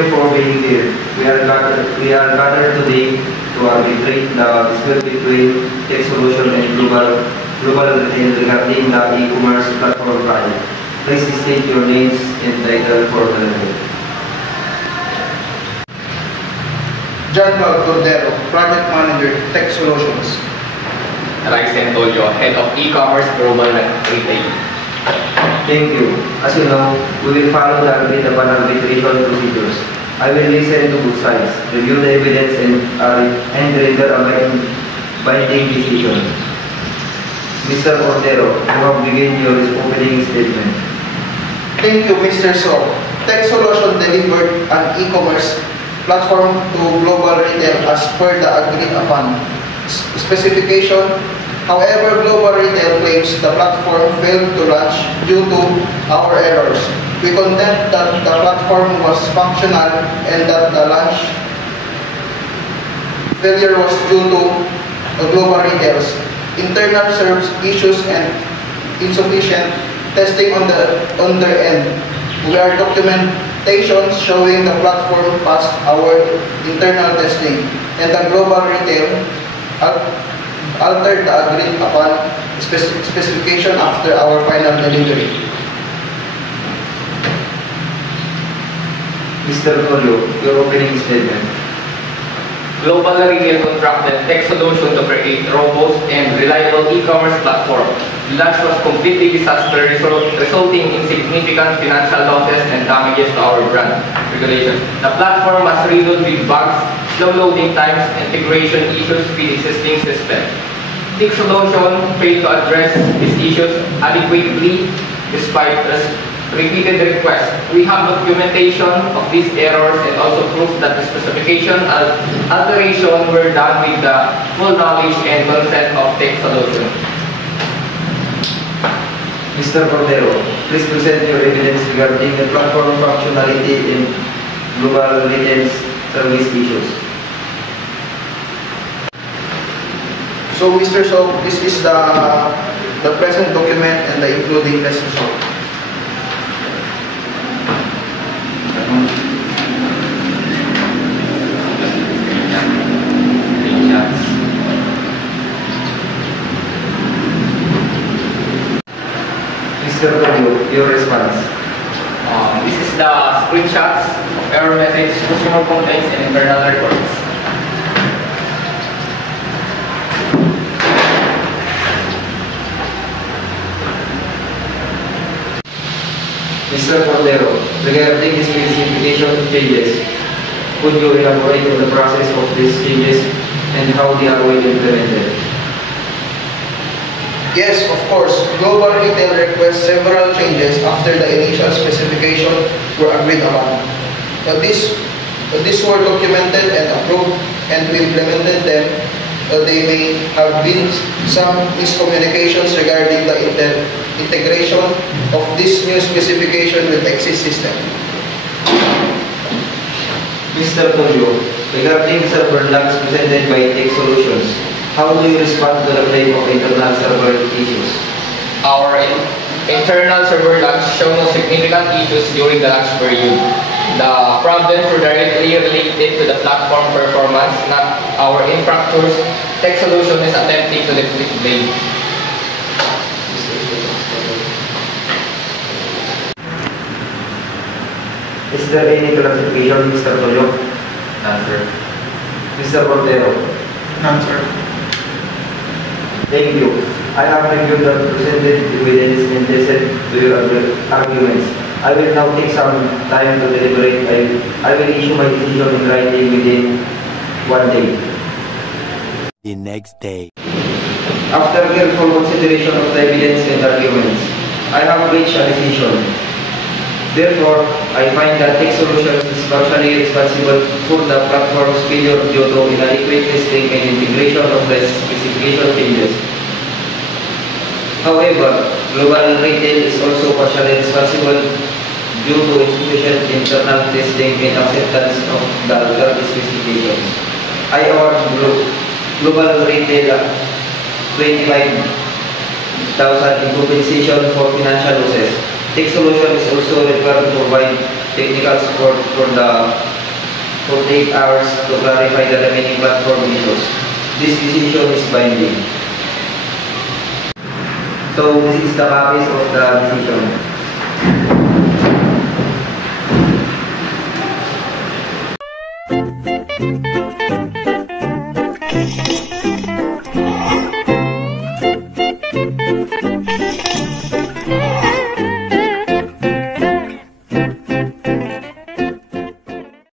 you for being here. We are gathered today to arbitrate the dispute between Tech Solution and Global Retail regarding the e-commerce platform project. Please state your names and title for the record. John Claude Cordero, Project Manager, Tech Solutions. Raisen Tolyo, Head of E-commerce Global Retail. Thank you. As you know, we will follow the agreed upon arbitration procedures. I will listen to both sides, review the evidence, and render a binding decision. Mr. Cordero, you have begun your opening statement. Thank you, Mr. So. Tech Solution delivered an e-commerce platform to Global Retail as per the agreed upon specification. However, Global Retail claims the platform failed to launch due to our errors. We contend that the platform was functional and that the launch failure was due to Global Retail's internal service issues and insufficient testing on their end. We are documentation showing the platform passed our internal testing and the Global Retail altered the agreed upon specification after our final delivery. Mr. Tolyo, your opening statement. Global Retail contracted Tech Solution to create robust and reliable e-commerce platform. The launch was completely disastrous, resulting in significant financial losses and damages to our brand regulation. The platform was riddled with bugs, slow loading times, integration issues with existing system. Tech Solution failed to address these issues adequately despite repeated requests. We have documentation of these errors and also proof that the specification alteration were done with the full knowledge and consent of Tech Solution. Mr. Cordero, please present your evidence regarding the platform functionality and Global Retail's service issues. So, Mr. So, this is the present document and the including test result. Mr. Tolyo, your response. This is the screenshots of error message, customer complaints, and internal records. Mr. Cordero, regarding the specification changes, could you elaborate on the process of these changes and how they are well implemented? Yes, of course. Global Retail requests several changes after the initial specification were agreed upon. These were documented and approved, and we implemented them. There may have been some miscommunications regarding the integration of this new specification with existing system. Mr. Tolyo, regarding server lags presented by Tech Solutions, how do you respond to the claim of internal server issues? Our internal server launch showed no significant issues during the launch period. The problems were directly related to the platform performance, not our infrastructures. Tech Solution is attempting to deflect blame. Is there any clarification, Mr. Tolyo? Answer. Mr. Cordero? None, sir. Thank you. I have reviewed the presented evidence and listened to your arguments. I will now take some time to deliberate. I will issue my decision in writing within 1 day. The next day. After careful consideration of the evidence and arguments, I have reached a decision. Therefore, I find that Tech Solutions is partially responsible for the platform's failure due to inadequate testing and integration of the specification changes. However, Global Retail is also partially responsible due to insufficient internal testing and acceptance of the altered specifications. I award Global Retail 25,000 in compensation for financial losses. Tech Solution is also required to provide technical support for the 48 hours to clarify the remaining platform issues. This decision is binding. So this is the copies of the decision.